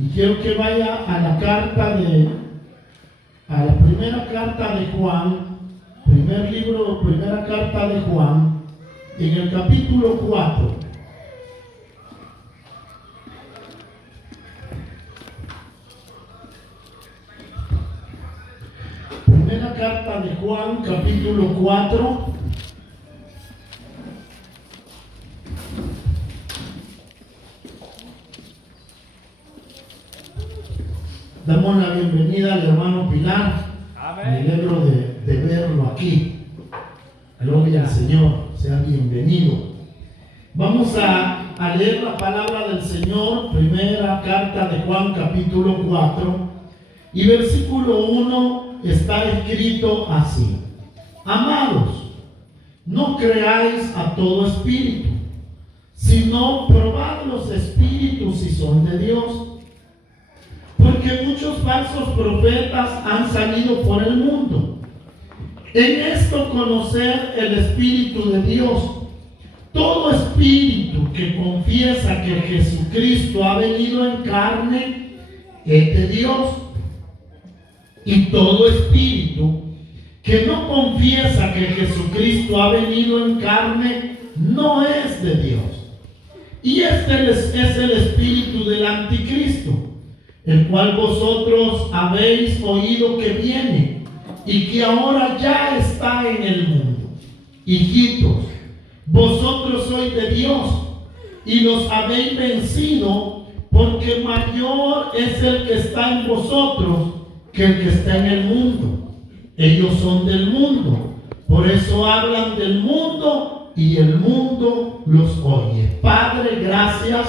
Y quiero que vaya a la primera carta de Juan, primera carta de Juan, en el capítulo 4. Primera carta de Juan, capítulo 4. Damos la bienvenida al hermano Pilar. Me alegro de verlo aquí. Gloria al Señor, sea bienvenido. Vamos a leer la palabra del Señor, primera carta de Juan, capítulo 4, y versículo 1 está escrito así: Amados, no creáis a todo espíritu, sino probad los espíritus si son de Dios. Porque muchos falsos profetas han salido por el mundo. En esto conocer el Espíritu de Dios. Todo espíritu que confiesa que Jesucristo ha venido en carne es de Dios. Y todo espíritu que no confiesa que Jesucristo ha venido en carne no es de Dios. Y este es el espíritu del anticristo, el cual vosotros habéis oído que viene y que ahora ya está en el mundo. Hijitos, vosotros sois de Dios y los habéis vencido, porque mayor es el que está en vosotros que el que está en el mundo. Ellos son del mundo, por eso hablan del mundo y el mundo los oye. Padre, gracias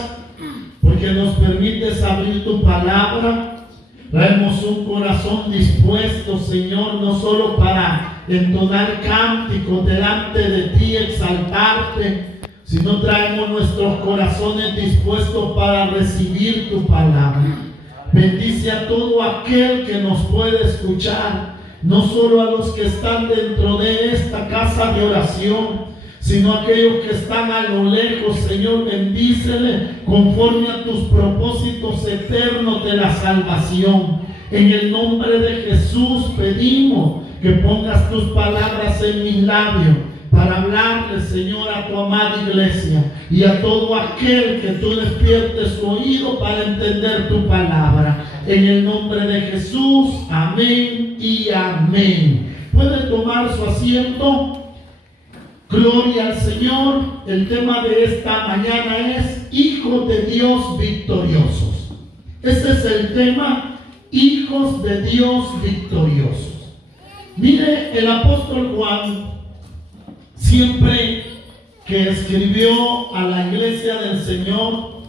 porque nos permites abrir tu palabra. Traemos un corazón dispuesto, Señor, no solo para entonar cánticos delante de ti, exaltarte, sino traemos nuestros corazones dispuestos para recibir tu palabra. Bendice a todo aquel que nos puede escuchar, no solo a los que están dentro de esta casa de oración, sino aquellos que están a lo lejos. Señor, bendícele conforme a tus propósitos eternos de la salvación. En el nombre de Jesús pedimos que pongas tus palabras en mis labios para hablarle, Señor, a tu amada iglesia y a todo aquel que tú despiertes su oído para entender tu palabra. En el nombre de Jesús, amén y amén. ¿Puede tomar su asiento? Gloria al Señor. El tema de esta mañana es hijos de Dios victoriosos. Ese es el tema, hijos de Dios victoriosos. Mire, el apóstol Juan, siempre que escribió a la iglesia del Señor,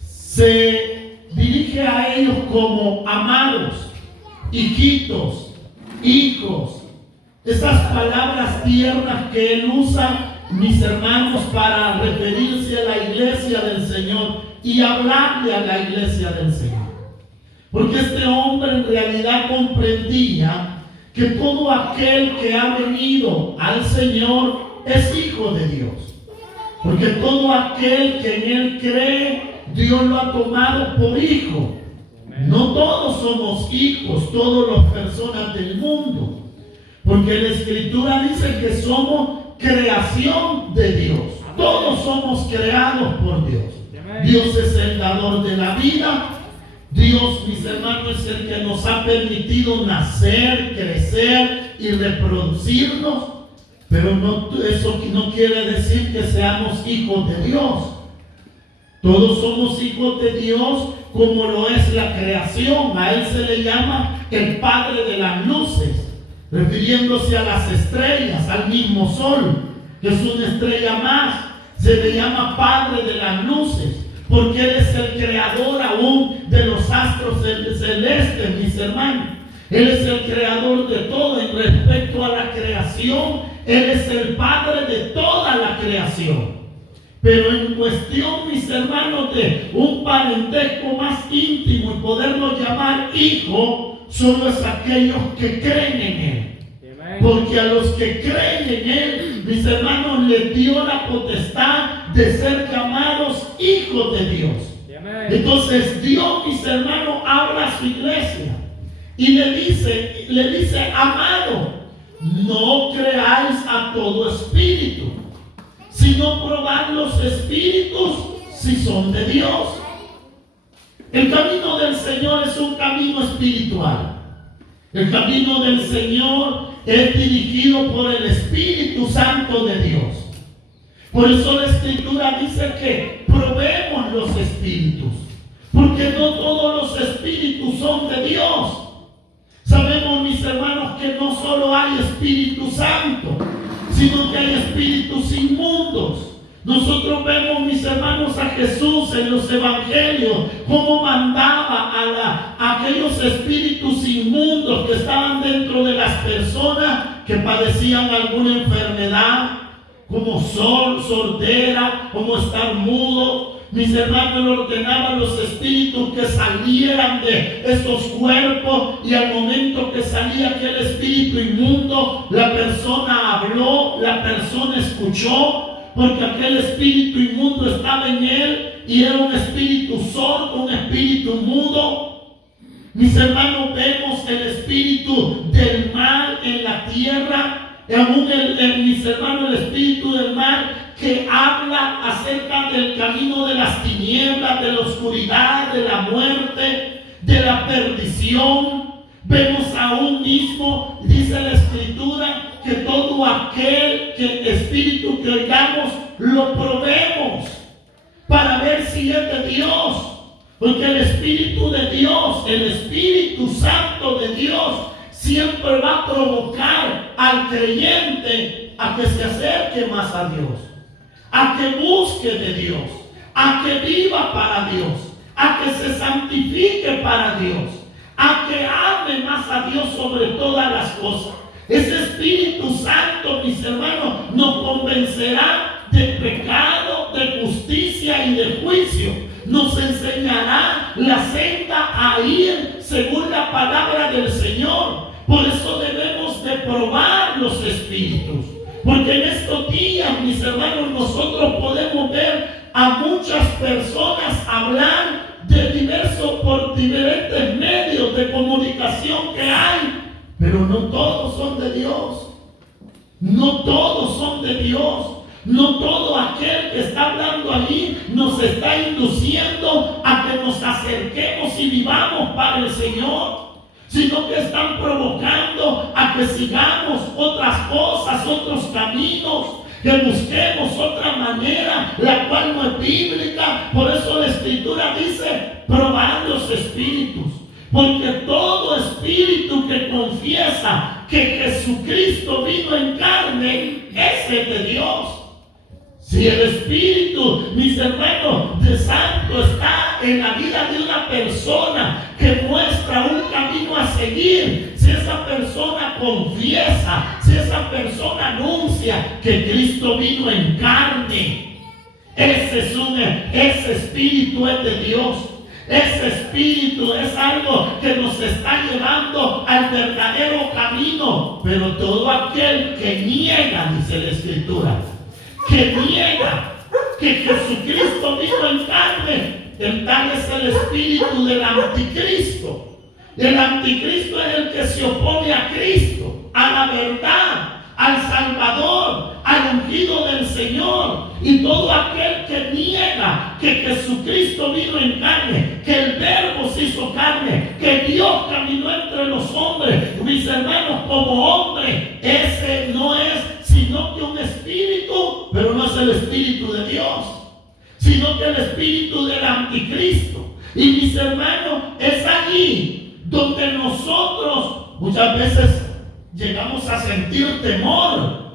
se dirige a ellos como amados, hijitos, hijos. Esas palabras tiernas que él usa, mis hermanos, para referirse a la iglesia del Señor y hablarle a la iglesia del Señor. Porque este hombre en realidad comprendía que todo aquel que ha venido al Señor es hijo de Dios. Porque todo aquel que en él cree, Dios lo ha tomado por hijo. No todos somos hijos, todas las personas del mundo. Porque la Escritura dice que somos creación de Dios. Todos somos creados por Dios. Dios es el dador de la vida. Dios, mis hermanos, es el que nos ha permitido nacer, crecer y reproducirnos. Pero eso no quiere decir que seamos hijos de Dios. Todos somos hijos de Dios como lo es la creación. A Él se le llama el Padre de las luces, refiriéndose a las estrellas, al mismo sol, que es una estrella más. Se le llama Padre de las luces, porque Él es el creador aún de los astros celestes, mis hermanos. Él es el creador de todo. En respecto a la creación, Él es el Padre de toda la creación. Pero en cuestión, mis hermanos, de un parentesco más íntimo y poderlo llamar hijo, solo es aquellos que creen en Él. Porque a los que creen en Él, mis hermanos, les dio la potestad de ser llamados hijos de Dios. Entonces Dios, mis hermanos, habla a su iglesia y le dice, amado, no creáis a todo espíritu, sino probad los espíritus si son de Dios. El camino del Señor es un camino espiritual. El camino del Señor es dirigido por el Espíritu Santo de Dios. Por eso la Escritura dice que probemos los espíritus, porque no todos los espíritus son de Dios. Sabemos, mis hermanos, que no solo hay Espíritu Santo, sino que hay espíritus inmundos. Nosotros vemos, mis hermanos, a Jesús en los evangelios, cómo mandaba a aquellos espíritus inmundos que estaban dentro de las personas que padecían alguna enfermedad, como sordera, como estar mudo. Mis hermanos, le ordenaban los espíritus que salieran de esos cuerpos, y al momento que salía aquel espíritu inmundo, la persona habló, la persona escuchó, porque aquel espíritu inmundo estaba en él y era un espíritu sordo, un espíritu mudo. Mis hermanos, vemos el espíritu del mal en la tierra, aún mis hermanos, el espíritu del mal que habla acerca del camino de las tinieblas, de la oscuridad, de la muerte, de la perdición. Vemos aún mismo, dice la Escritura, que todo aquel espíritu que oigamos lo probemos para ver si es de Dios, porque el Espíritu de Dios, el Espíritu Santo de Dios, siempre va a provocar al creyente a que se acerque más a Dios, a que busque de Dios, a que viva para Dios, a que se santifique para Dios, a que ame más a Dios sobre todas las cosas. Ese Espíritu Santo, mis hermanos, nos convencerá de pecado, de justicia y de juicio. Nos enseñará la senda a ir según la palabra del Señor. Por eso debemos de probar los espíritus, porque en estos días, mis hermanos, nosotros podemos ver a muchas personas hablar por diferentes medios de comunicación que hay, pero no todos son de Dios. No todos son de Dios. No todo aquel que está hablando allí nos está induciendo a que nos acerquemos y vivamos para el Señor, sino que están provocando a que sigamos otras cosas, otros caminos, que busquemos otra manera, la cual no es bíblica. Por eso la Escritura dice, probad los espíritus, porque todo espíritu que confiesa que Jesucristo vino en carne, ese es de Dios. Si el Espíritu, mis hermanos, de Santo está en la vida de una persona que muestra un camino a seguir, si esa persona confiesa, si esa persona anuncia que Cristo vino en carne, ese Espíritu es de Dios. Ese espíritu es algo que nos está llevando al verdadero camino. Pero todo aquel que niega, dice la Escritura, que niega que Jesucristo vino en carne, el tal es el espíritu del anticristo. El anticristo es el que se opone a Cristo, a la verdad, al Salvador, al ungido del Señor. Y todo aquel que niega que Jesucristo vino en carne, que el Verbo se hizo carne, que Dios caminó entre los hombres, mis hermanos, como hombre, ese no es sino que un espíritu, pero no es el Espíritu de Dios, sino que el espíritu del anticristo. Y mis hermanos, es allí donde nosotros muchas veces llegamos a sentir temor,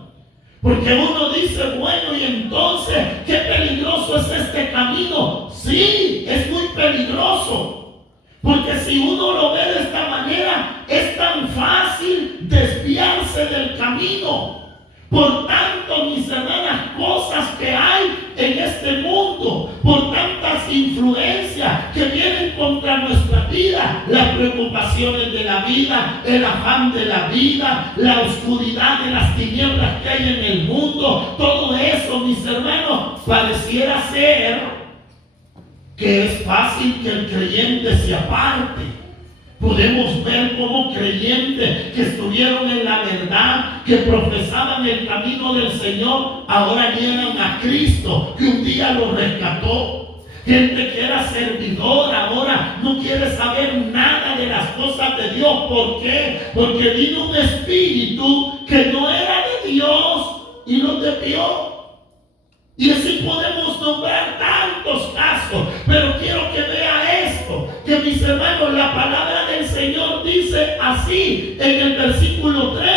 porque uno dice, bueno, y entonces, ¿qué peligroso es este camino? Sí, es muy peligroso, porque si uno lo ve de esta manera, es tan fácil desviarse del camino. Por tanto, mis hermanas, cosas que hay en este mundo, por tantas influencias que vienen contra nuestra vida, las preocupaciones de la vida, el afán de la vida, la oscuridad de las tinieblas que hay en el mundo, todo eso, mis hermanos, pareciera ser que es fácil que el creyente se aparte. Podemos ver cómo creyentes que estuvieron en la verdad, que profesaban el camino del Señor, ahora niegan a Cristo, que un día lo rescató. Gente que era servidora, ahora no quiere saber nada de las cosas de Dios. ¿Por qué? Porque vino un espíritu que no era de Dios y lo desvió. Y así podemos nombrar tantos casos, pero quiero que vea esto, que mis hermanos, la palabra del Señor dice así en el versículo 3,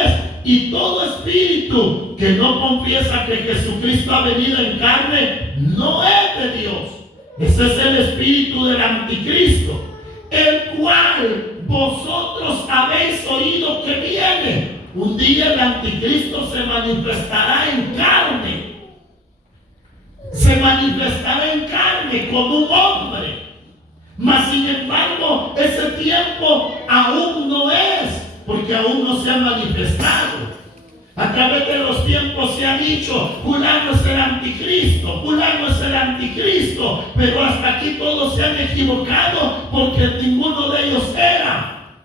y todo espíritu que no confiesa que Jesucristo ha venido en carne, no es de Dios. Ese es el espíritu del anticristo, el cual vosotros habéis oído que viene. Un día el anticristo se manifestará en carne. Se manifestará en carne como un hombre. Mas sin embargo, ese tiempo aún no es, porque aún no se ha manifestado. A través de los tiempos se ha dicho, fulano es el anticristo, fulano es el anticristo, pero hasta aquí todos se han equivocado porque ninguno de ellos era.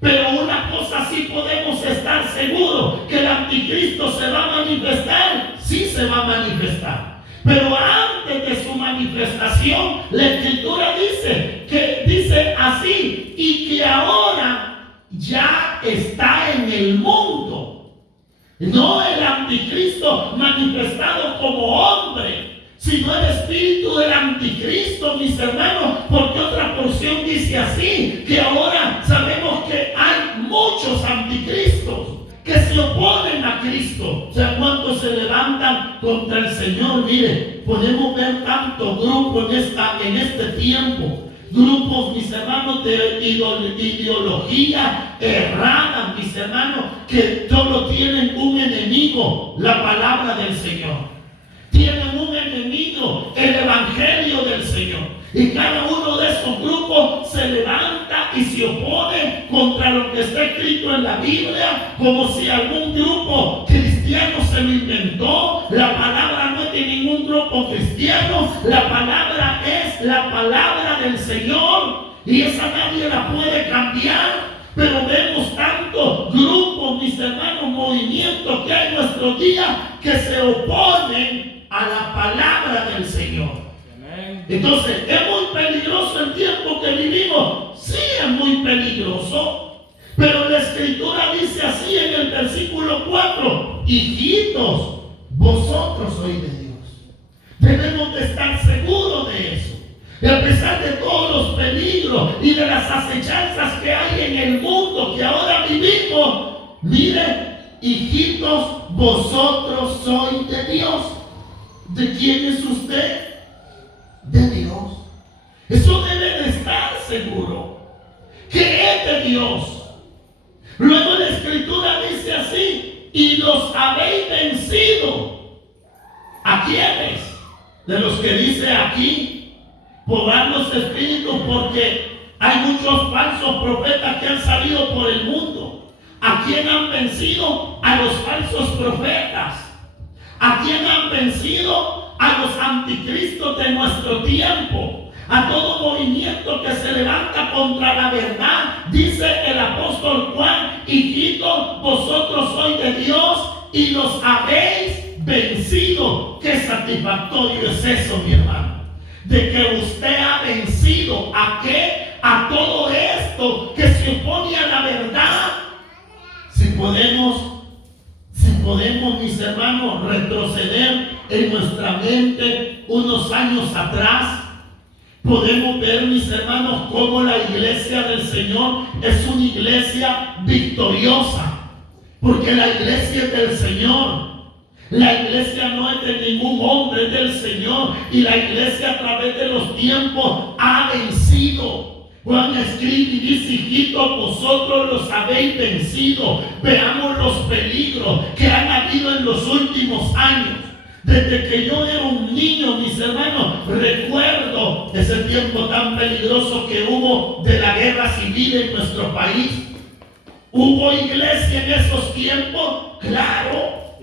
Pero una cosa sí podemos estar seguros, que el anticristo se va a manifestar, sí se va a manifestar. Pero antes de su manifestación, la Escritura dice así, y que ahora ya está en el mundo. No el anticristo manifestado como hombre, sino el espíritu del anticristo, mis hermanos, porque otra porción dice así, que ahora sabemos que hay muchos anticristos que se oponen a Cristo. O sea, cuántos se levantan contra el Señor. Mire, podemos ver tanto grupo en este tiempo. Grupos, mis hermanos, de ideología errada, mis hermanos, que solo tienen un enemigo, la palabra del Señor. Tienen un enemigo, el evangelio del Señor. Y cada uno de esos grupos se levanta y se opone contra lo que está escrito en la Biblia, como si algún grupo cristiano se lo inventó. La palabra no es de ningún grupo cristiano, la palabra es la palabra del Señor, y esa nadie la puede cambiar. Pero vemos tantos grupos, mis hermanos, movimientos que hay en nuestro día que se oponen a la palabra del Señor. Entonces, ¿es muy peligroso el tiempo que vivimos? Sí, es muy peligroso. Pero la Escritura dice así en el versículo 4, hijitos, vosotros sois de Dios. Debemos de estar seguros de eso. Y a pesar de todos los peligros y de las acechanzas que hay en el mundo que ahora vivimos, mire, hijitos, vosotros sois de Dios. ¿De quién es usted? De Dios. Eso debe de estar seguro, que es de Dios. Luego la Escritura dice así, y los habéis vencido. ¿A quiénes? De los que dice aquí, por darnos espíritu, porque hay muchos falsos profetas que han salido por el mundo. ¿A quién han vencido? A los falsos profetas. ¿A quién han vencido? A los anticristos de nuestro tiempo, a todo movimiento que se levanta contra la verdad. Dice el apóstol Juan, hijitos, vosotros sois de Dios y los habéis vencido. Qué satisfactorio es eso, mi hermano, de que usted ha vencido. ¿A qué? A todo esto que se opone a la verdad. Si podemos, mis hermanos, retroceder en nuestra mente unos años atrás, podemos ver, mis hermanos, cómo la iglesia del Señor es una iglesia victoriosa, porque la iglesia es del Señor. La iglesia no es de ningún hombre, es del Señor, y la iglesia a través de los tiempos ha vencido. Juan escribe y dice, hijitos, vosotros los habéis vencido. Veamos los peligros que han habido en los últimos años. Desde que yo era un niño, mis hermanos, recuerdo ese tiempo tan peligroso que hubo de la guerra civil en nuestro país. ¿Hubo iglesia en esos tiempos? Claro.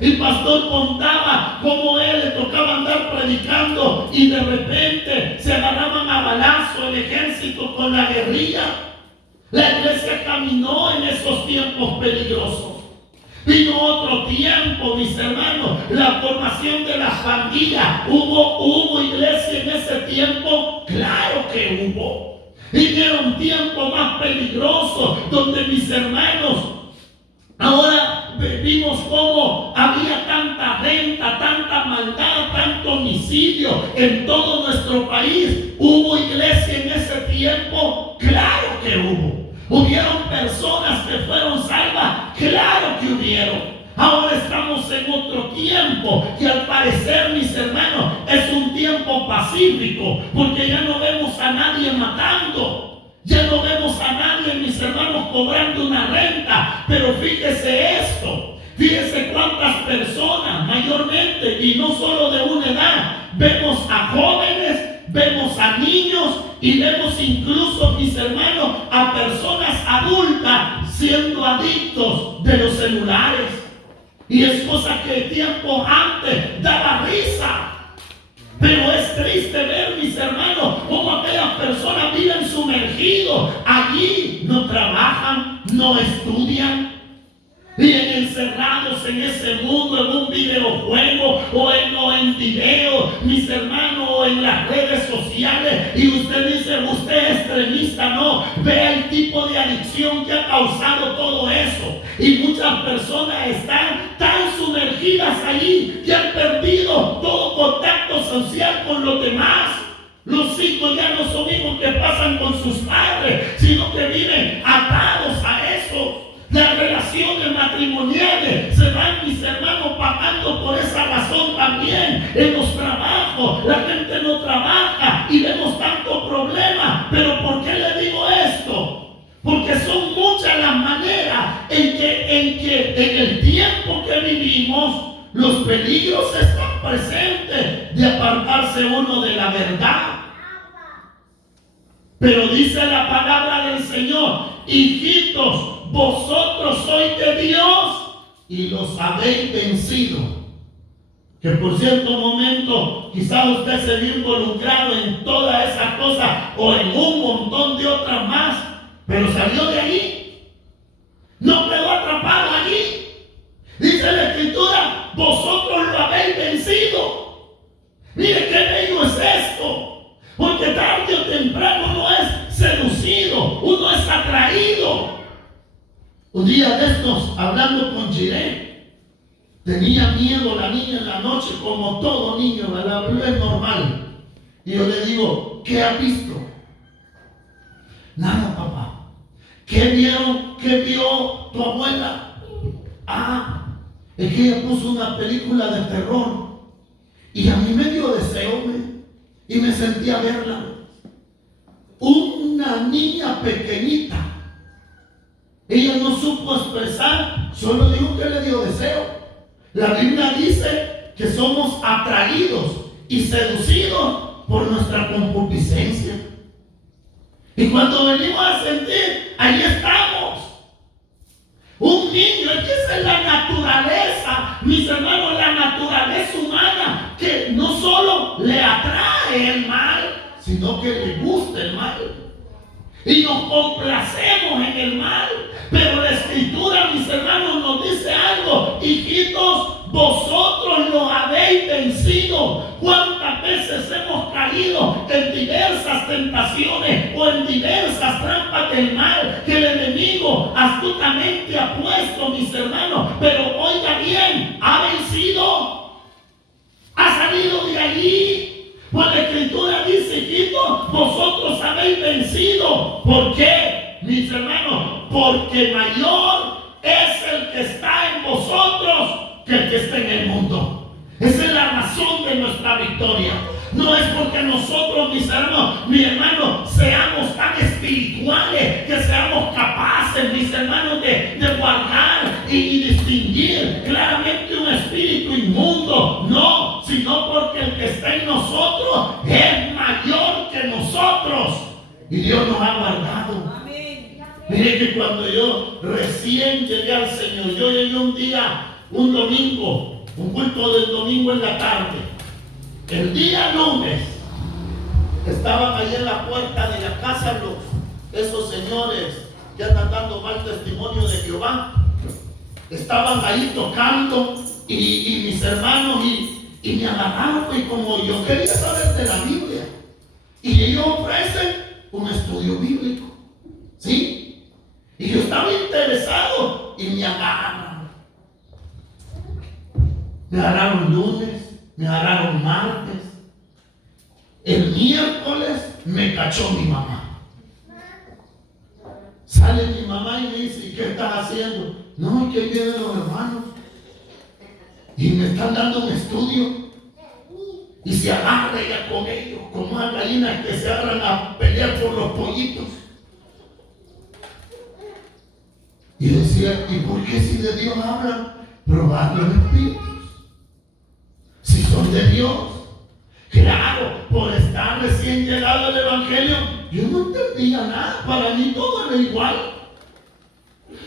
El pastor contaba cómo él le tocaba andar predicando y de repente se agarraban a balazo el ejército con la guerrilla. La iglesia caminó en esos tiempos peligrosos. Vino otro tiempo, mis hermanos, la formación de las pandillas. ¿Hubo iglesia en ese tiempo? Claro que hubo. Y era un tiempo más peligroso, donde mis hermanos, ahora vimos cómo había tanta renta, tanta maldad, tanto homicidio en todo nuestro país. ¿Hubo iglesia en ese tiempo? Claro que hubo. ¿Hubieron personas que fueron salvas? Claro que hubieron. Ahora estamos en otro tiempo que al parecer, mis hermanos, es un tiempo pacífico, porque ya no vemos a nadie matando. Ya no vemos a nadie, mis hermanos, cobrando una renta. Pero fíjese esto. Fíjese cuántas personas, mayormente, y no solo de una edad, vemos a jóvenes, vemos a niños y vemos incluso, mis hermanos, a personas adultas siendo adictos de los celulares. Y es cosa que tiempo antes daba risa. Pero es triste ver, mis hermanos, cómo aquellas personas viven sumergidos. Allí no trabajan, no estudian. Viven encerrados en ese mundo, en un videojuego o en video, mis hermanos, o en las redes sociales. Y usted dice, usted es extremista. No, vea el tipo de adicción que ha causado todo eso. Y muchas personas están tan sumergidas allí que han perdido todo contacto social con los demás. Los hijos ya no son hijos que pasan con sus padres, sino que viven atados a eso. Las relaciones matrimoniales se van, mis hermanos, pagando por esa razón también. En los trabajos, la gente no trabaja y vemos tantos problemas. Pero ¿por qué le digo esto? Porque son muchas las maneras en que en el tiempo que vivimos, los peligros están presentes de apartarse uno de la verdad. Pero dice la palabra del Señor: hijitos, vosotros sois de Dios y los habéis vencido. Que por cierto momento quizás usted se vio involucrado en todas esas cosas o en un montón de otras más, pero salió de allí. No quedó atrapado allí. Dice la Escritura: vosotros lo habéis vencido. Mire qué bello es esto. Porque tarde o temprano uno es seducido, uno es atraído. Un día de estos, hablando con Jiré, tenía miedo la niña en la noche, como todo niño, ¿verdad? Pero es normal. Y yo le digo: ¿qué has visto? Nada, papá. ¿Qué vio tu abuela? Es que ella puso una película de terror y a mí me dio deseo, y me sentí a verla. Una niña pequeñita. Ella no supo expresar, solo dijo que le dio deseo. La Biblia dice que somos atraídos y seducidos por nuestra concupiscencia. Y cuando venimos a sentir, ahí estamos. Un niño, es que esa es la naturaleza, mis hermanos, la naturaleza humana, que no solo le atrae el mal, sino que le gusta el mal. Y nos complacemos en el mal. Pero la Escritura, mis hermanos, nos dice algo: hijitos, vosotros lo habéis vencido. ¿Cuántas veces hemos caído en diversas tentaciones o en diversas trampas del mal que el enemigo astutamente ha puesto, mis hermanos? Pero oiga bien, ha vencido, ha salido de allí. Pues la Escritura dice: hijitos, vosotros habéis vencido. ¿Por qué, mis hermanos? Porque mayor es el que está en vosotros que el que está en el mundo. Esa es la razón de nuestra victoria. No es porque nosotros, mis hermanos, seamos tan espirituales, que seamos capaces, mis hermanos, de guardar y distinguir claramente un espíritu inmundo. No, sino porque el que está en nosotros es mayor que nosotros. Y Dios nos ha guardado. Mire que cuando yo recién llegué al Señor, yo llegué un día un domingo, un culto del domingo en la tarde. El día lunes estaban ahí en la puerta de la casa esos señores que andan dando mal testimonio de Jehová. Estaban ahí tocando y mis hermanos y me agarraron, y como yo quería saber de la Biblia, y ellos ofrecen un estudio bíblico, ¿sí? Y yo estaba interesado y me agarraron. Me agarraron lunes, me agarraron martes. El miércoles me cachó mi mamá. Sale mi mamá y me dice: ¿y qué estás haciendo? No, que vienen los hermanos y me están dando un estudio. Y se agarra ella con ellos, como unas gallinas que se agarran a pelear por los pollitos. Y decía: ¿y por qué si de Dios hablan? Probar los espíritus. Si son de Dios. Claro, por estar recién llegado al Evangelio, yo no entendía nada. Para mí todo era igual.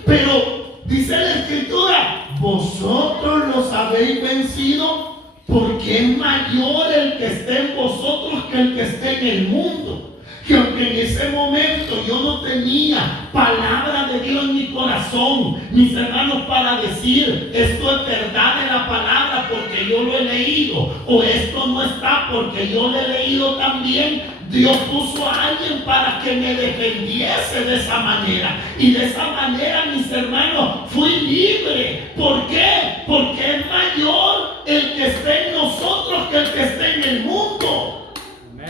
Pero dice la Escritura: vosotros los habéis vencido, porque es mayor el que esté en vosotros que el que esté en el mundo. Que aunque en ese momento yo no tenía palabra de Dios en mi corazón, mis hermanos, para decir esto es verdad de la palabra porque yo lo he leído, o esto no está porque yo lo he leído también, Dios puso a alguien para que me defendiese de esa manera. Y de esa manera, mis hermanos, fui libre. ¿Por qué? Porque es mayor el que esté en nosotros que el que esté en el mundo.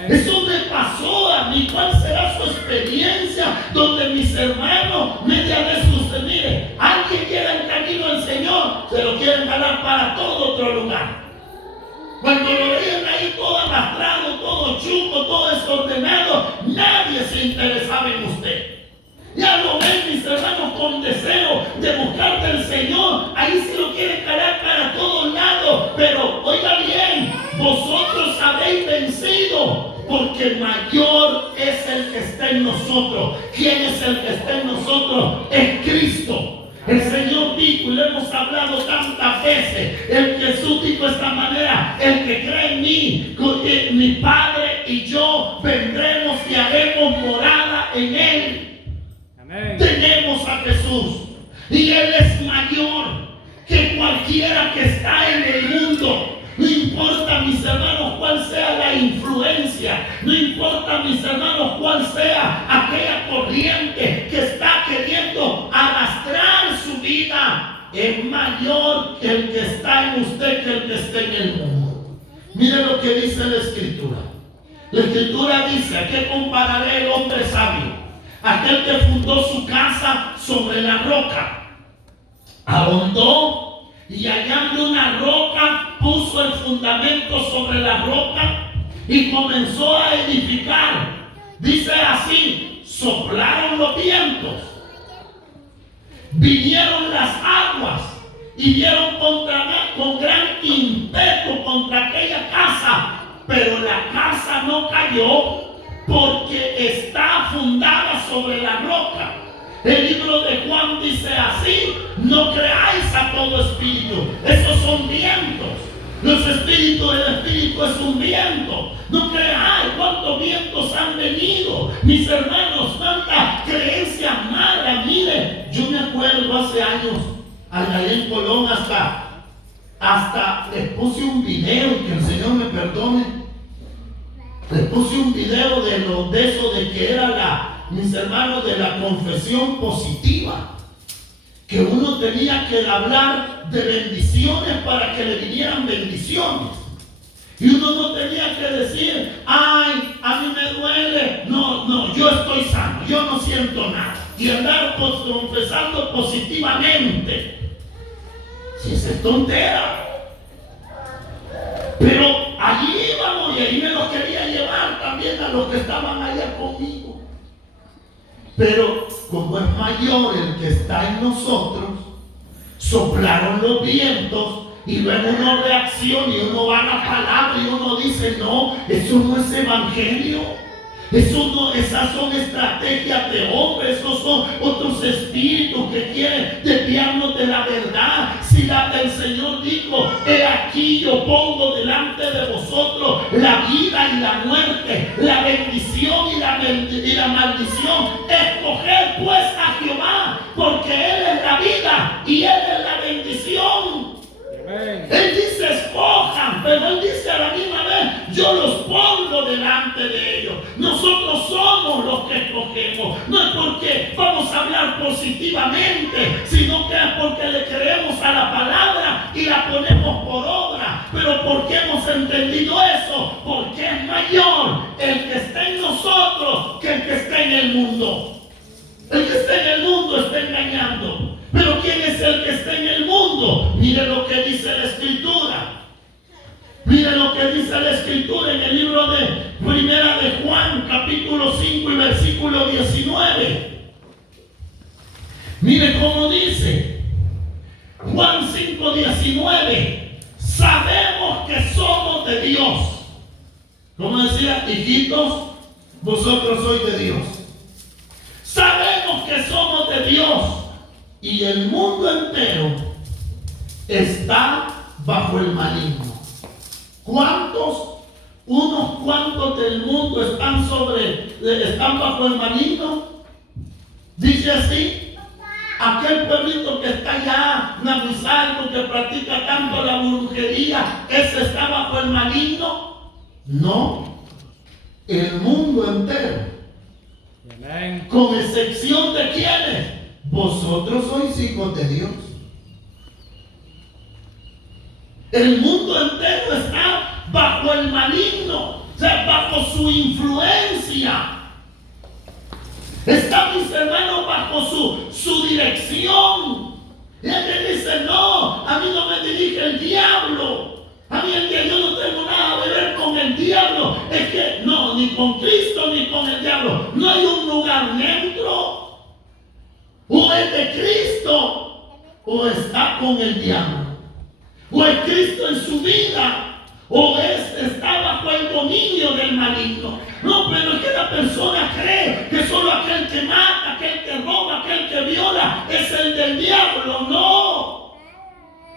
Eso me pasó a mí. ¿Cuál será su experiencia? Donde mis hermanos, media vez usted mire, alguien llega en camino al Señor, se lo quieren jalar para todo otro lugar. Cuando lo veían ahí todo arrastrado, todo chungo, todo desordenado, nadie se interesaba en usted. Ya lo ven, mis hermanos, con deseo de buscar del Señor. Ahí se lo quieren jalar para todos lados. Pero oiga bien, vosotros habéis vencido, porque mayor es el que está en nosotros. ¿Quién es el que está en nosotros? Es Cristo. El Señor dijo, y lo hemos hablado tantas veces, el Jesús dijo de esta manera: el que cree en mí, mi Padre y yo vendremos y haremos morada en Él. Amén. Tenemos a Jesús y Él es mayor que cualquiera que está en el mundo. No importa, mis hermanos, cuál sea la influencia. No importa, mis hermanos, cuál sea aquella corriente que está queriendo arrastrar su vida. Es mayor el que está en usted que el que está en el mundo. Mire lo que dice la Escritura. La Escritura dice: ¿a qué compararé el hombre sabio? Aquel que fundó su casa sobre la roca. Ahondó y hallando una roca, puso el fundamento sobre la roca y comenzó a edificar. Dice así: soplaron los vientos, vinieron las aguas y dieron con gran ímpetu contra aquella casa, pero la casa no cayó porque está fundada sobre la roca. El libro de Juan dice así: no creáis a todo espíritu. Esos son vientos. Los espíritus, el espíritu es un viento. No creáis. ¿Cuántos vientos han venido? Mis hermanos, tanta creencia mala. Mire, yo me acuerdo hace años, allá en Colón, hasta les puse un video, que el Señor me perdone. Les puse un video de eso de que era mis hermanos, de la confesión positiva, que uno tenía que hablar de bendiciones para que le vinieran bendiciones, y uno no tenía que decir: ay, a mí me duele, no, yo estoy sano, yo no siento nada, y andar confesando positivamente. Si es tontera. Pero allí íbamos, y ahí me los quería llevar también a los que estaban allá conmigo. Pero como es mayor el que está en nosotros, soplaron los vientos y luego uno reacciona y uno va a la palabra y uno dice: no, eso no es evangelio. Eso no, esas son estrategias de hombres, esos son otros espíritus que quieren desviarnos de la verdad. Si el Señor dijo: he aquí yo pongo delante de vosotros la vida y la muerte, la bendición y la maldición. Escoged pues a Jehová, porque Él es la vida y Él es la bendición. Él dice: escojan, pero Él dice a la misma vez: yo los pongo delante de ellos. Nosotros somos los que escogemos. No es porque vamos a hablar positivamente, sino que es porque le creemos a la palabra y la ponemos por obra. Pero ¿por qué hemos entendido eso? Porque es mayor el que está en nosotros que el que está en el mundo. El que está en el mundo está engañando. Pero ¿quién es el que está en el mundo? Mire lo que dice la Escritura. Mire lo que dice la Escritura en el libro de Primera de Juan, capítulo 5 y versículo 19. Mire cómo dice Juan 5, 19. Sabemos que somos de Dios. Como decía: hijitos, vosotros sois de Dios. Sabemos que somos de Dios. Y el mundo entero está bajo el maligno. ¿Cuántos? Unos cuantos del mundo están bajo el maligno. Dice así: aquel pueblito que está allá, Nabusalco, que practica tanto la brujería, ¿ese está bajo el maligno? No, el mundo entero. Amén. Con excepción de quiénes: vosotros sois hijos de Dios. El mundo entero está bajo el maligno, o sea, bajo su influencia. Está, mis hermanos, bajo su dirección. Y él dice: no, a mí no me dirige el diablo. A mí yo no tengo nada que ver con el diablo. Es que no, ni con Cristo ni con el diablo. No hay un lugar neutro. O es de Cristo o está con el diablo. O es Cristo en su vida o está bajo el dominio del maligno. No, pero es que la persona cree que solo aquel que mata, aquel que roba, aquel que viola es el del diablo. No.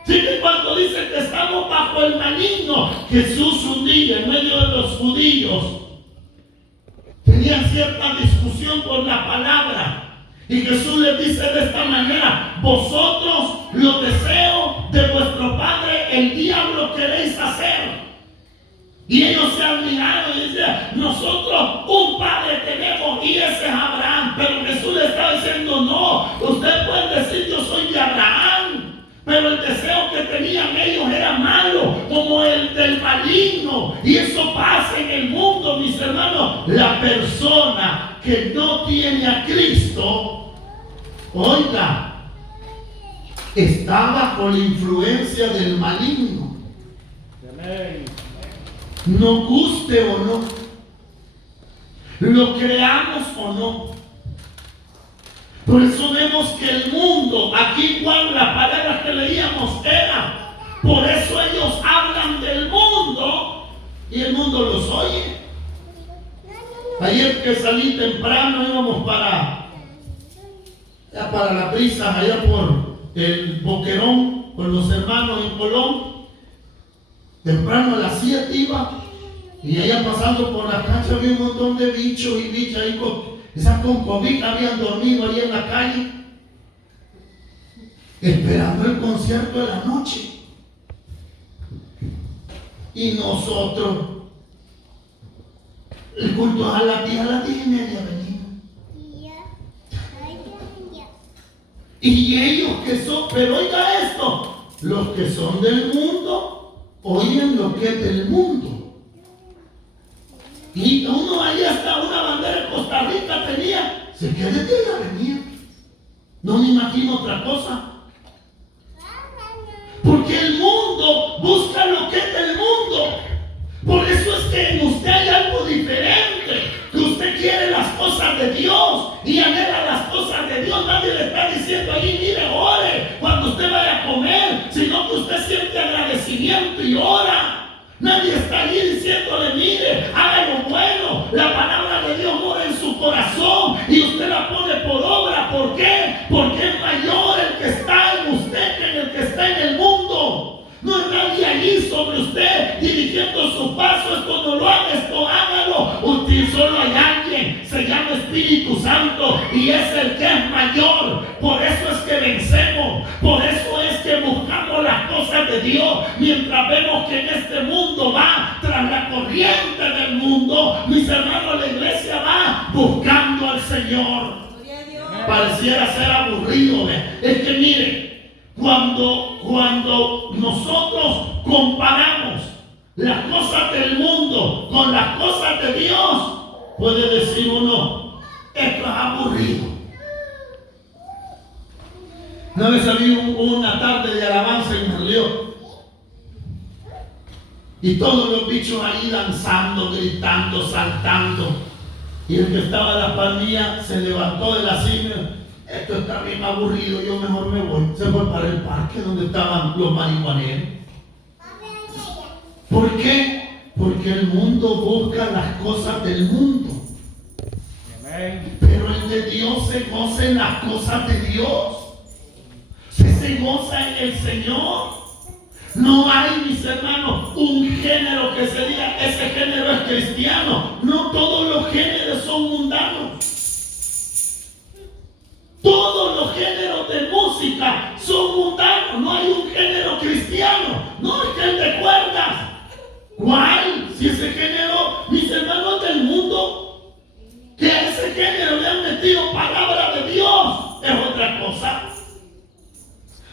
Así que cuando dice que estamos bajo el maligno, Jesús un día en medio de los judíos tenían cierta discusión por la palabra. Y Jesús les dice de esta manera: vosotros los deseos de vuestro padre el diablo queréis hacer. Y ellos se admiraron y decían: nosotros un padre tenemos y ese es Abraham. Pero Jesús les estaba diciendo: no, ustedes pueden decir yo soy de Abraham, pero el deseo que tenían ellos era malo, como el del maligno. Y eso pasa en el mundo, mis hermanos. La persona que no tiene a Cristo, oiga, está bajo la influencia del maligno. Amén. Nos guste o no, lo creamos o no. Por eso vemos que el mundo, aquí Juan, las palabras que leíamos era, por eso ellos hablan del mundo y el mundo los oye. Ayer que salí temprano íbamos para la prisa, allá por el Boquerón, con los hermanos en Colón. Temprano a las 7 iba, y allá pasando por la cancha había un montón de bichos y bichas ahí esas concomitas habían dormido ahí en la calle, esperando el concierto de la noche. Y nosotros, el culto a las 10:30 venía. Y ellos que son, pero oiga esto, los que son del mundo, oyen lo que es del mundo. Y uno ahí hasta una bandera de Costa Rica tenía, se queda de la venía. No me imagino otra cosa. Porque el mundo busca lo que es del mundo. Por eso es que en usted hay algo diferente. Que usted quiere las cosas de Dios y anhela las cosas de Dios. Nadie le está diciendo allí: mire, ore cuando usted vaya a comer, sino que usted siente agradecimiento y ora. Nadie está allí diciéndole, mire, haga lo bueno. La palabra de Dios mora en su corazón y usted la pone por obra. ¿Por qué? Porque es mayor el que está en usted que en el que está en el mundo. No hay nadie allí sobre usted dirigiendo su paso. Esto no lo haga, esto hágalo. Usted solo hay alguien, se llama Espíritu Santo y es el que es mayor. Por eso es que vencemos. Por eso es que buscamos las cosas de Dios. Mientras vemos que en este mundo va tras la corriente del mundo, mis hermanos, la iglesia va buscando al Señor. Pareciera ser aburrido. Es que miren, cuando nosotros comparamos las cosas del mundo con las cosas de Dios, puede decir uno, esto es aburrido. Una vez había una tarde de alabanza en Merlió y todos los bichos ahí danzando, gritando, saltando, y el que estaba en la palmilla se levantó de la silla. Esto está bien aburrido, yo mejor me voy. Se fue para el parque donde estaban los marihuaneros. ¿Por qué? Porque el mundo busca las cosas del mundo. Pero el de Dios se goza en las cosas de Dios. Se goza en el Señor. No hay, mis hermanos, un género que se diga ese género es cristiano. No todos los géneros son mundanos. Todos los géneros de música son mundanos. No hay un género cristiano. No es que el de cuerdas. ¿Cuál? Si ese género, mis hermanos, del mundo, que a ese género le han metido palabra de Dios, es otra cosa.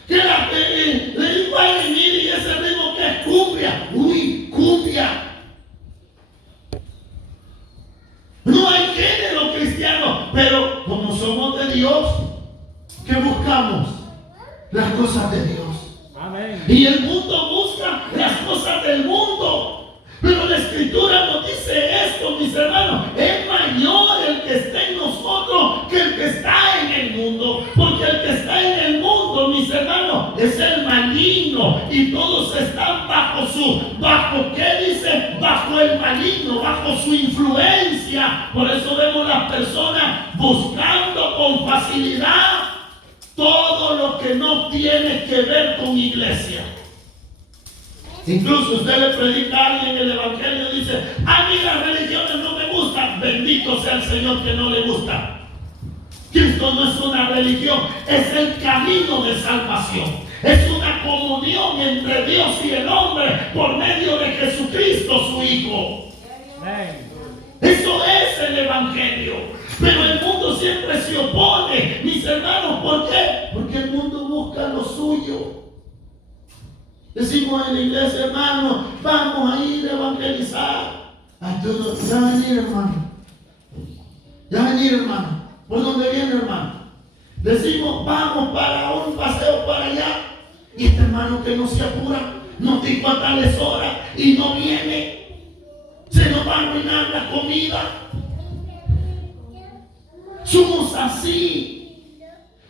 Que le digo a venir y ese ritmo que es cumbia. Uy, cumbia. No hay género cristiano, pero como somos de Dios, ¿qué buscamos? Las cosas de Dios. Amén. Y el mundo busca las cosas del mundo. Pero la Escritura nos dice esto, mis hermanos, es mayor el que está en nosotros que el que está en el mundo. Porque el que está en el mundo, mis hermanos, es el maligno. Y todos están ¿bajo qué dice? Bajo el maligno, bajo su influencia. Por eso vemos las personas buscando con facilidad todo lo que no tiene que ver con iglesia. Incluso usted le predica a alguien el evangelio y dice, a mí las religiones no me gustan. Bendito sea el Señor que no le gusta. Cristo no es una religión, es el camino de salvación. Es una comunión entre Dios y el hombre por medio de Jesucristo, su Hijo. Eso es el evangelio. Pero el mundo siempre se opone, mis hermanos. ¿Por qué? Porque el mundo busca lo suyo. Decimos en la iglesia, hermano, vamos a ir a evangelizar. Ya venir, hermano. Ya venir, hermano. ¿Por dónde viene, hermano? Decimos, vamos para un paseo para allá. Y este hermano que no se apura, nos dijo a tales horas y no viene. Se nos va a arruinar la comida. Somos así.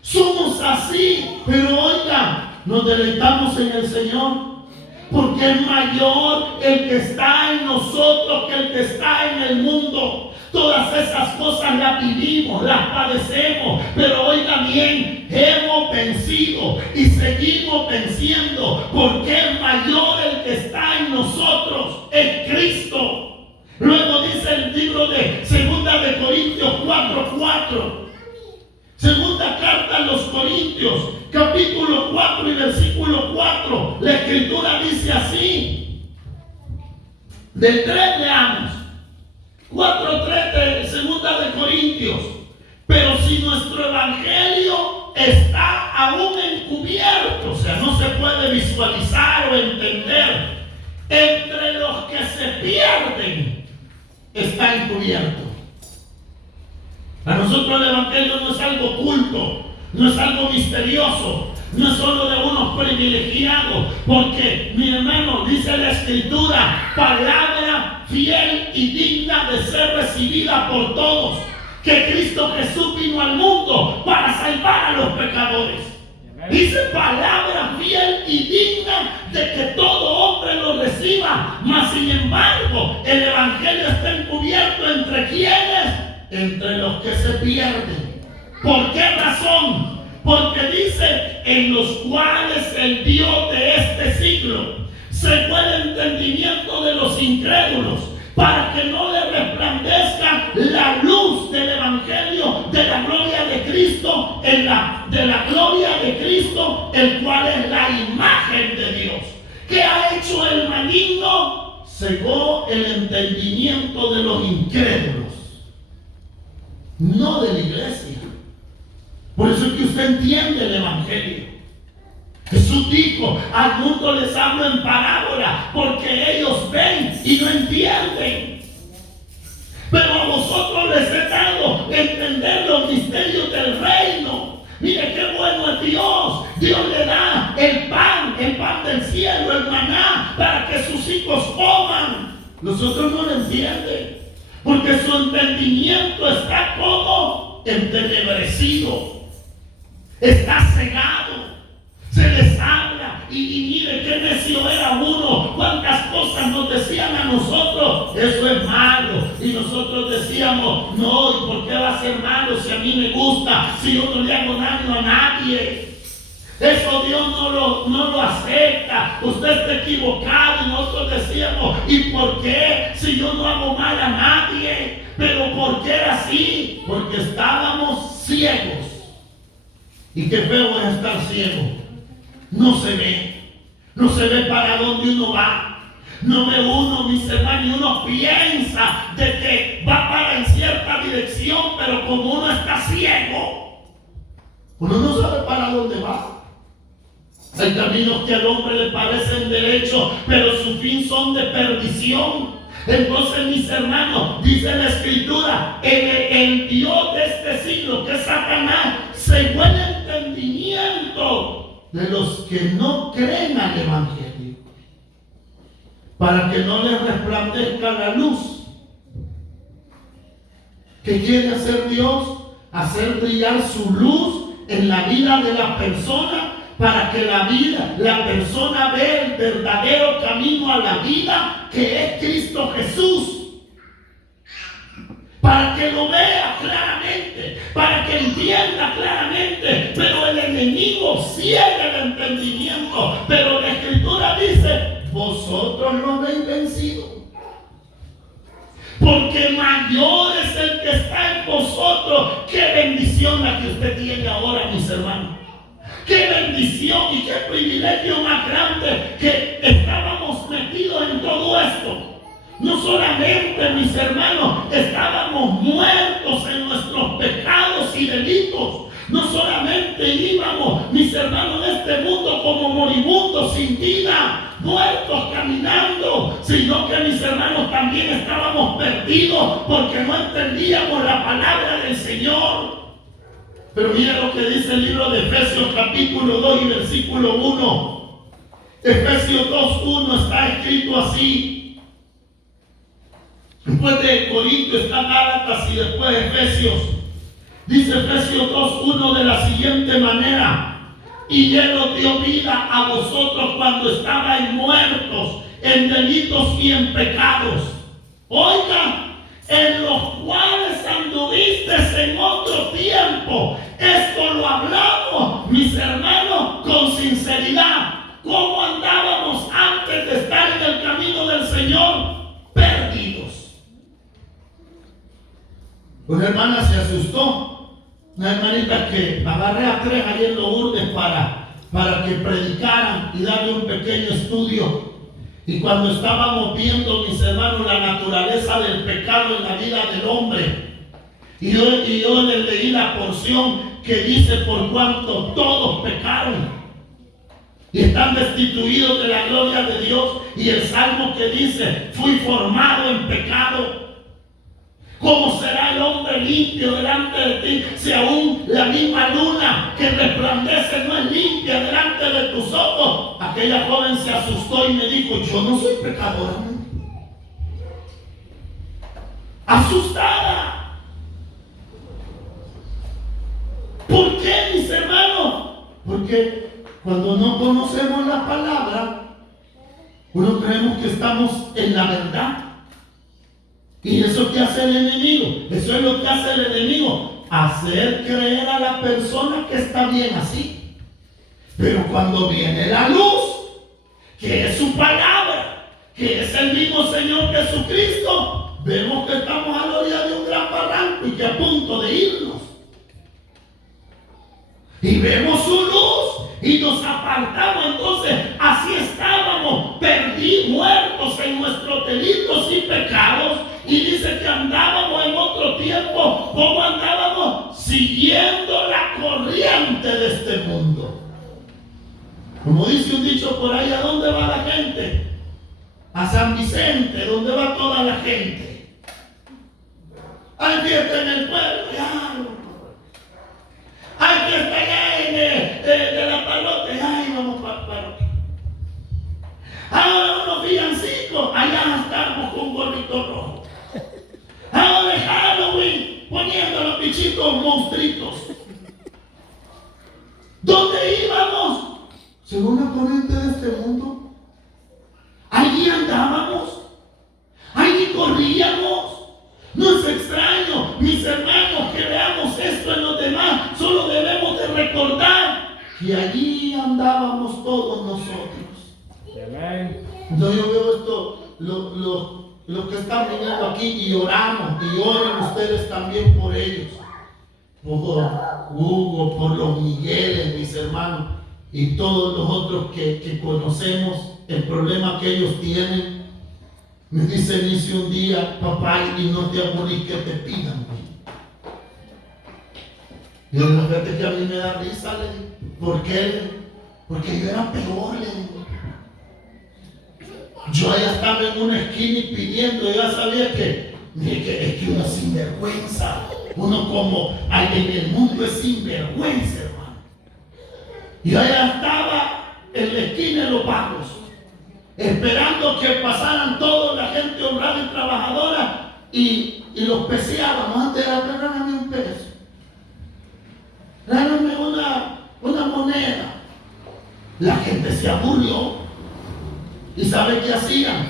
Somos así. Pero oigan, nos deleitamos en el Señor, porque es mayor el que está en nosotros que el que está en el mundo. Todas esas cosas las vivimos, las padecemos, pero oiga bien, hemos vencido y seguimos venciendo, porque es mayor el que está en nosotros, es Cristo. Luego dice el libro de 2 de Corintios 4:4. Segunda carta a los Corintios, capítulo 4 y versículo 4. La Escritura dice así. Del 3 leamos. 4:3 de segunda de Corintios. Pero si nuestro evangelio está aún encubierto, o sea, no se puede visualizar o entender, entre los que se pierden está encubierto. A nosotros el evangelio no es algo oculto, no es algo misterioso, no es solo de unos privilegiados, porque, mi hermano, dice la Escritura, palabra fiel y digna de ser recibida por todos, que Cristo Jesús vino al mundo para salvar a los pecadores. Dice palabra fiel y digna de que todo hombre lo reciba. Mas sin embargo, el evangelio está encubierto ¿entre quiénes? Entre los que se pierden. ¿Por qué razón? Porque dice, en los cuales el Dios de este siglo cegó el entendimiento de los incrédulos, para que no le resplandezca la luz del evangelio de la gloria de Cristo, de la gloria de Cristo, el cual es la imagen de Dios. ¿Qué ha hecho el maligno? Cegó el entendimiento de los incrédulos, no de la iglesia. Por eso es que usted entiende el evangelio. Jesús dijo, al mundo les hablo en parábola, porque ellos ven y no entienden. Pero a vosotros les he dado entender los misterios del reino. Mire qué bueno es Dios. Dios le da el pan del cielo, el maná, para que sus hijos coman. Nosotros no lo entienden, porque su entendimiento está como entenebrecido, está cegado. Se les habla y mire qué necio era uno, cuántas cosas nos decían a nosotros, eso es malo, y nosotros decíamos, no, ¿y por qué va a ser malo si a mí me gusta, si yo no le hago daño a nadie? Eso Dios no lo acepta, usted está equivocado. Y nosotros decíamos, ¿y por qué si yo no hago mal a nadie? Pero ¿por qué era así? Porque estábamos ciegos. Y qué feo es estar ciego. No se ve para dónde uno va. No ve uno, mis hermanos, y uno piensa de que va para en cierta dirección, pero como uno está ciego, uno no sabe para dónde va. Hay caminos que al hombre le parecen derechos, pero su fin son de perdición. Entonces, mis hermanos, dice la Escritura, el Dios de este siglo, que es Satanás, cegó el entendimiento de los que no creen al evangelio, para que no les resplandezca la luz. ¿Qué quiere hacer Dios? Hacer brillar su luz en la vida de la persona, para que la persona vea el verdadero camino a la vida, que es Cristo Jesús. Para que lo vea claramente, para que entienda claramente. Pero el enemigo ciega el entendimiento. Pero la Escritura dice, vosotros lo habéis vencido, porque mayor es el que está en vosotros. Qué bendición la que usted tiene ahora, mis hermanos. Qué bendición y qué privilegio más grande, que estábamos metidos en todo esto. No solamente, mis hermanos, estábamos muertos en nuestros pecados y delitos. No solamente íbamos, mis hermanos, en este mundo como moribundos sin vida, muertos caminando, sino que, mis hermanos, también estábamos perdidos porque no entendíamos la palabra del Señor. Pero mira lo que dice el libro de Efesios capítulo 2 y versículo 1. Efesios 2:1 está escrito así. Después de Corinto está Gálatas y después Efesios. Dice Efesios 2:1 de la siguiente manera: y Él os dio vida a vosotros cuando estabais muertos en delitos y en pecados. Oiga, en los cuales anduvisteis en otro tiempo. Esto lo hablamos, mis hermanos, con sinceridad. ¿Cómo andábamos antes de estar en el camino del Señor? Perdidos. Una hermana se asustó. Una hermanita que agarré a 3 ahí en Lourdes para que predicaran y darle un pequeño estudio. Y cuando estábamos viendo, mis hermanos, la naturaleza del pecado en la vida del hombre, y yo les leí la porción que dice: por cuanto todos pecaron y están destituidos de la gloria de Dios, y el salmo que dice: fui formado en pecado. ¿Cómo será el hombre limpio delante de ti si aún la misma luna que resplandece no es limpia delante de tus ojos? Aquella joven se asustó y me dijo: yo no soy pecadora. Asustada. ¿Por qué, mis hermanos? Porque cuando no conocemos la palabra, uno creemos que estamos en la verdad. ¿Y eso qué hace el enemigo? Eso es lo que hace el enemigo. Hacer creer a la persona que está bien así. Pero cuando viene la luz, que es su palabra, que es el mismo Señor Jesucristo, vemos que estamos a la orilla de un gran barranco y que a punto de irnos. Y vemos su luz y nos apartamos. Entonces así estábamos, perdidos, muertos en nuestros delitos y pecados. Y dice que andábamos en otro tiempo. ¿Cómo andábamos? Siguiendo la corriente de este mundo. Como dice un dicho por ahí, ¿a dónde va la gente? A San Vicente, ¿dónde va toda la gente? Hay fiesta en el pueblo, hay fiesta de la parroquia, ay, vamos para la parroquia. Ahora unos villancicos, allá estamos con gorrito rojo. Ahora de Halloween, poniendo los bichitos monstruitos. ¿Dónde íbamos? Según la corriente de este mundo. Allí andábamos, allí corríamos. No es extraño, mis hermanos, que veamos esto en los demás. Solo debemos de recordar que allí andábamos todos nosotros. Entonces yo veo esto, los que están viniendo aquí, y oramos, y oren ustedes también por ellos. Por Hugo, por los Migueles, mis hermanos, y todos los otros que conocemos el problema que ellos tienen. Me dice un día, papá, y no te aburrís que te pidan. Y yo le digo, fíjate que a mí me da risa, le digo. ¿Por qué? Porque yo era peor, le digo. Yo ya estaba en una esquina y pidiendo, yo ya sabía que es que uno es sinvergüenza. Uno como en el mundo es sinvergüenza, hermano. Yo ya estaba en la esquina de los pagos, esperando que pasaran todos, la gente honrada y trabajadora, y los peseábamos. Antes era, regálame un peso, regálame una moneda. La gente se aburrió. ¿Y sabe qué hacían?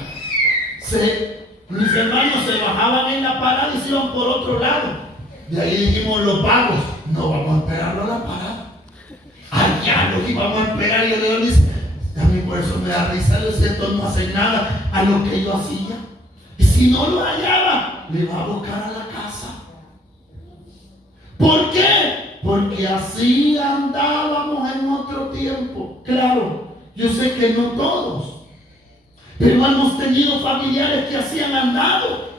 Mis hermanos se bajaban en la parada y se iban por otro lado. De ahí dijimos los pagos, no vamos a esperarlo a la parada. Allá los íbamos a esperar. Y yo le digo, a mí por eso me da risa, estos no hacen nada a lo que yo hacía. Y si no lo hallaba, le iba a buscar a la casa. ¿Por qué? Porque así andábamos en otro tiempo. Claro, yo sé que no todos, pero hemos tenido familiares que así han andado.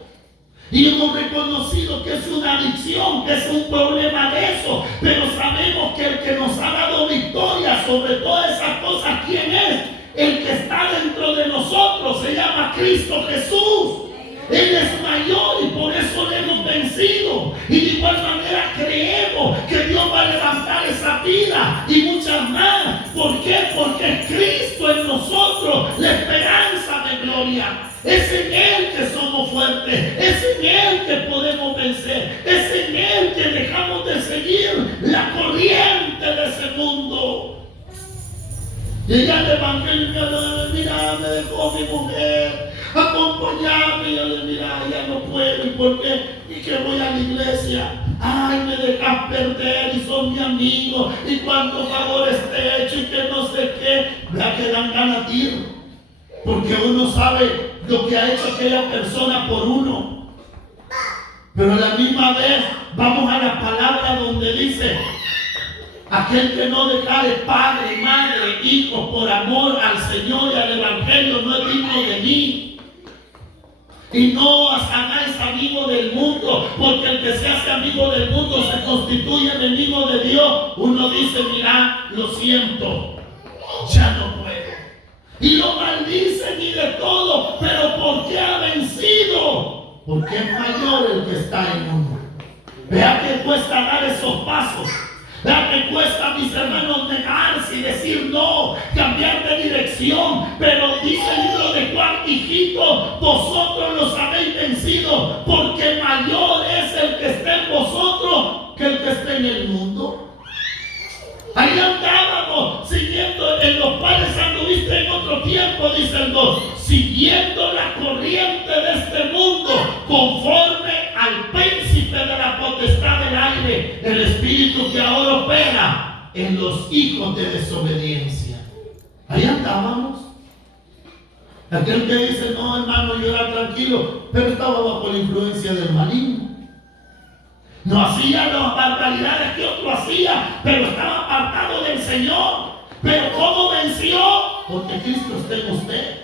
Y hemos reconocido que es una adicción, que es un problema de eso. Pero sabemos que el que nos ha dado victoria sobre todas esas cosas, ¿quién es? El que está dentro de nosotros, se llama Cristo Jesús. Él es mayor y por eso le hemos vencido. Y de igual manera creemos que Dios va a levantar esa vida y muchas más. ¿Por qué? Porque es Cristo en nosotros, la esperanza de gloria. Es en Él que somos fuertes, es en Él que podemos vencer, es en Él que dejamos de seguir la corriente de ese mundo. Y ya el evangelio, mira, me dejó mi mujer, acompañarme. Y yo le digo, mira, ya no puedo. ¿Y por qué? Y que voy a la iglesia. Ay, me dejas perder y son mi amigo. Y cuánto favor esté hecho y que no sé qué. Vea que dan ganas de ir. Porque uno sabe lo que ha hecho aquella persona por uno. Pero a la misma vez vamos a la palabra donde dice: aquel que no dejare padre, madre, hijos por amor al Señor y al Evangelio no es digno de mí. Y no os hagáis amigo del mundo, porque el que se hace amigo del mundo se constituye enemigo de Dios. Uno dice, mira, lo siento, ya no puedo. Y lo maldicen y de todo, pero ¿por qué ha vencido? Porque es mayor el que está en uno. Vea que cuesta dar esos pasos. Vea que cuesta, mis hermanos, negarse y decir no, cambiar de dirección. Pero dice el libro de Juan: hijitos, vosotros los habéis vencido, porque mayor es el que está en vosotros que el que está en el mundo. Ahí andábamos siguiendo, en los cuales anduviste en otro tiempo, dice el 2, siguiendo la corriente de este mundo, conforme al príncipe de la potestad del aire, el espíritu que ahora opera en los hijos de desobediencia. Ahí andábamos. Aquel que dice, no hermano, yo era tranquilo, pero estaba bajo la influencia del maligno. No hacía las barbaridades que otro hacía, pero estaba apartado del Señor. Pero ¿cómo venció? Porque Cristo está en usted.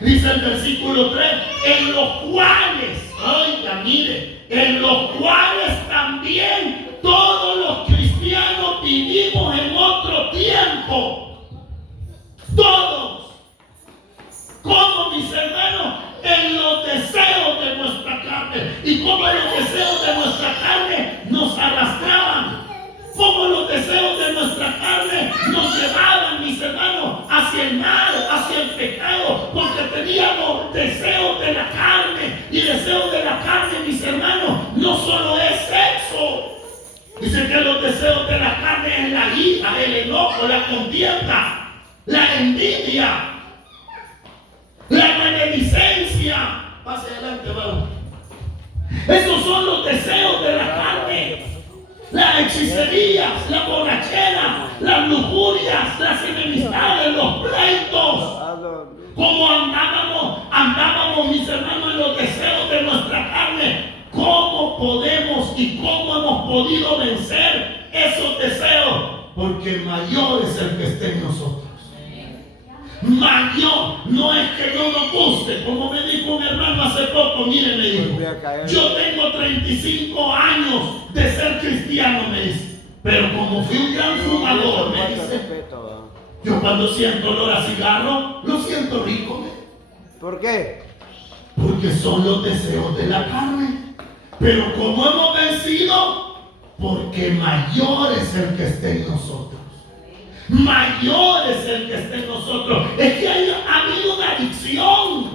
Dice el versículo 3, en los cuales, oiga, mire, en los cuales también todos los cristianos vivimos en otro tiempo. Todos. Como mis hermanos, en los deseos de nuestra carne. Y como los deseos de nuestra carne nos arrastraban. Como los deseos de nuestra carne nos llevaban, mis hermanos, hacia el mal, hacia el pecado. Porque teníamos deseos de la carne. Y deseos de la carne, mis hermanos, no solo es sexo. Dice que los deseos de la carne es la ira, el enojo, la contienda, la envidia, la maledicencia. Pase adelante, vamos. Esos son los deseos de la carne. Las hechicerías, la borrachera, las lujurias, las enemistades, los pleitos. Como andábamos, mis hermanos, en los deseos de nuestra carne. ¿Cómo podemos y cómo hemos podido vencer esos deseos? Porque mayor es el que esté en nosotros. Mayor, no es que no nos guste, como me dijo un hermano hace poco, mire, me dijo, yo tengo 35 años de ser cristiano, me dice, pero como fui un gran fumador, me dice, yo cuando siento olor a cigarro, lo siento rico. ¿Por qué? Porque son los deseos de la carne. Pero como hemos vencido, porque mayor es el que esté en nosotros. Mayor es el que esté en nosotros. Es que ha habido una adicción.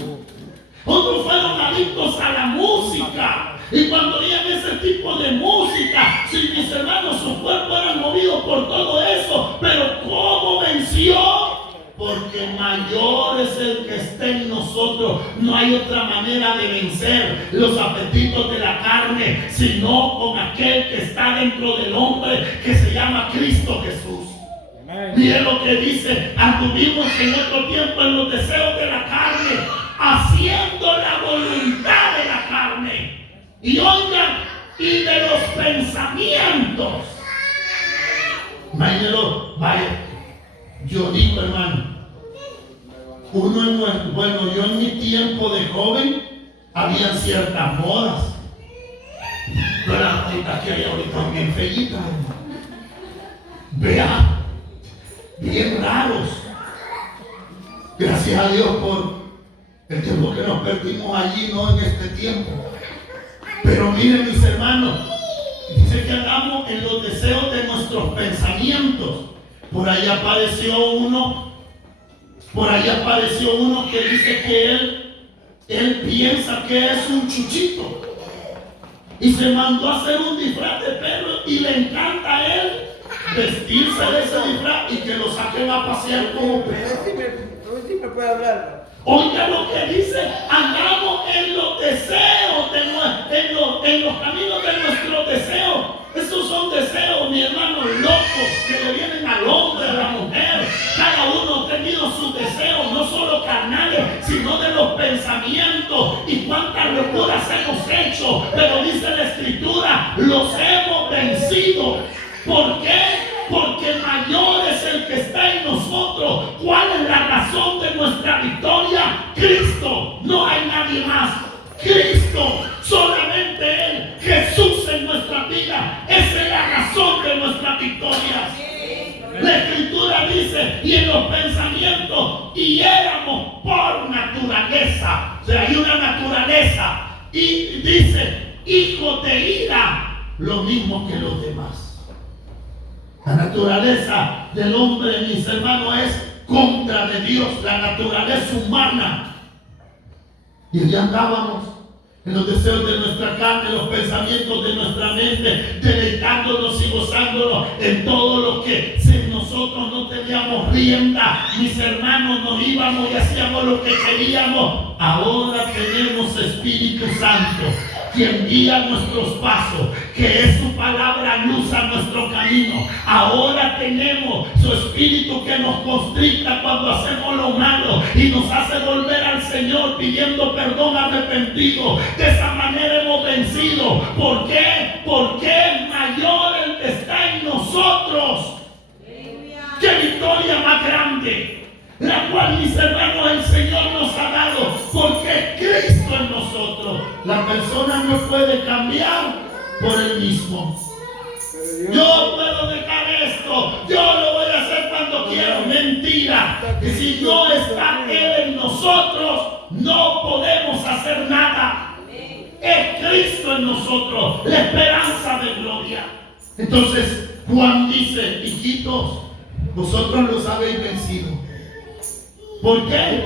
Otros fueron adictos a la música. Y cuando oían ese tipo de música, si mis hermanos, sus cuerpos eran movidos por todo eso. Pero ¿cómo venció? Porque mayor es el que esté en nosotros. No hay otra manera de vencer los apetitos de la carne, sino con aquel que está dentro del hombre, que se llama Cristo Jesús. Miren lo que dice: anduvimos en otro tiempo en los deseos de la carne, haciendo la voluntad de la carne. Y oigan, y de los pensamientos. Imagínenlo, vaya. Yo digo, hermano, bueno, yo en mi tiempo de joven había ciertas modas. Pero las moditas que hay ahorita son bien feitas, vea, bien raros. Gracias a Dios por el tiempo que nos perdimos allí, no en este tiempo. Pero miren, mis hermanos, dice que andamos en los deseos de nuestros pensamientos. Por ahí apareció uno que dice que él piensa que es un chuchito y se mandó a hacer un disfraz de perro y le encanta a él vestirse de ese disfraz y que lo saquen a pasear como perro. Sí me puede hablar. Oiga lo que dice: andamos en los deseos, en los caminos de nuestros deseos. Esos son deseos, mi hermano, locos que le vienen al hombre, a la mujer. Cada uno ha tenido sus deseos, no solo carnales, sino de los pensamientos. Y cuántas locuras hemos hecho, pero dice la Escritura, los hemos vencido. ¿Por qué? Porque mayor es el que está en nosotros. ¿Cuál es la razón de nuestra victoria? Cristo, no hay nadie más. Cristo, solamente Él, Jesús en nuestra vida. Esa es la razón de nuestra victoria. La Escritura dice, y en los pensamientos, y éramos por naturaleza. O sea, hay una naturaleza. Y dice, hijos de ira, lo mismo que los demás. La naturaleza del hombre, mis hermanos, es contra de Dios, la naturaleza humana. Y ya andábamos en los deseos de nuestra carne, los pensamientos de nuestra mente, deleitándonos y gozándonos en todo lo que se nos teníamos rienda, mis hermanos, nos íbamos y hacíamos lo que queríamos. Ahora tenemos Espíritu Santo, quien guía nuestros pasos, que es su palabra luz a nuestro camino. Ahora tenemos su Espíritu que nos constricta cuando hacemos lo malo y nos hace volver al Señor pidiendo perdón arrepentido. De esa manera hemos vencido. ¿Por qué? Porque es mayor el que está en nosotros. ¡Qué victoria más grande! La cual, mis hermanos, el Señor nos ha dado, porque es Cristo en nosotros. La persona no puede cambiar por el mismo. Yo puedo dejar esto, yo lo voy a hacer cuando quiero. Mentira. Que si no está Él en nosotros, no podemos hacer nada. Es Cristo en nosotros, la esperanza de gloria. Entonces Juan dice: hijitos, vosotros los habéis vencido. ¿Por qué?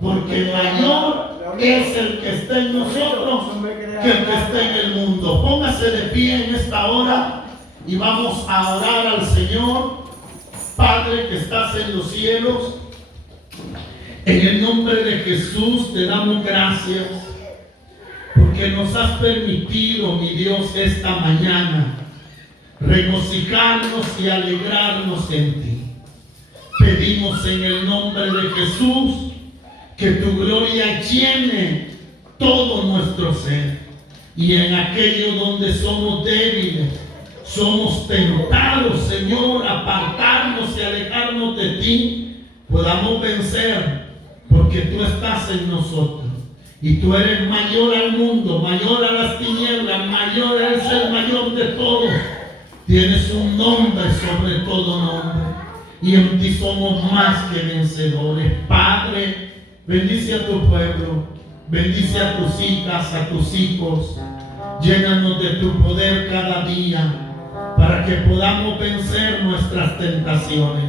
Porque mayor es el que está en nosotros que el que está en el mundo. Póngase de pie en esta hora y vamos a orar al Señor. Padre que estás en los cielos, en el nombre de Jesús te damos gracias porque nos has permitido, mi Dios, esta mañana regocijarnos y alegrarnos en ti. Pedimos en el nombre de Jesús que tu gloria llene todo nuestro ser, y en aquello donde somos débiles, somos tentados, Señor, a apartarnos y alejarnos de ti, podamos vencer, porque tú estás en nosotros. Y tú eres mayor al mundo, mayor a las tinieblas, mayor, eres el mayor de todos. Tienes un nombre sobre todo nombre, y en ti somos más que vencedores. Padre, bendice a tu pueblo, bendice a tus hijas, a tus hijos. Llénanos de tu poder cada día para que podamos vencer nuestras tentaciones.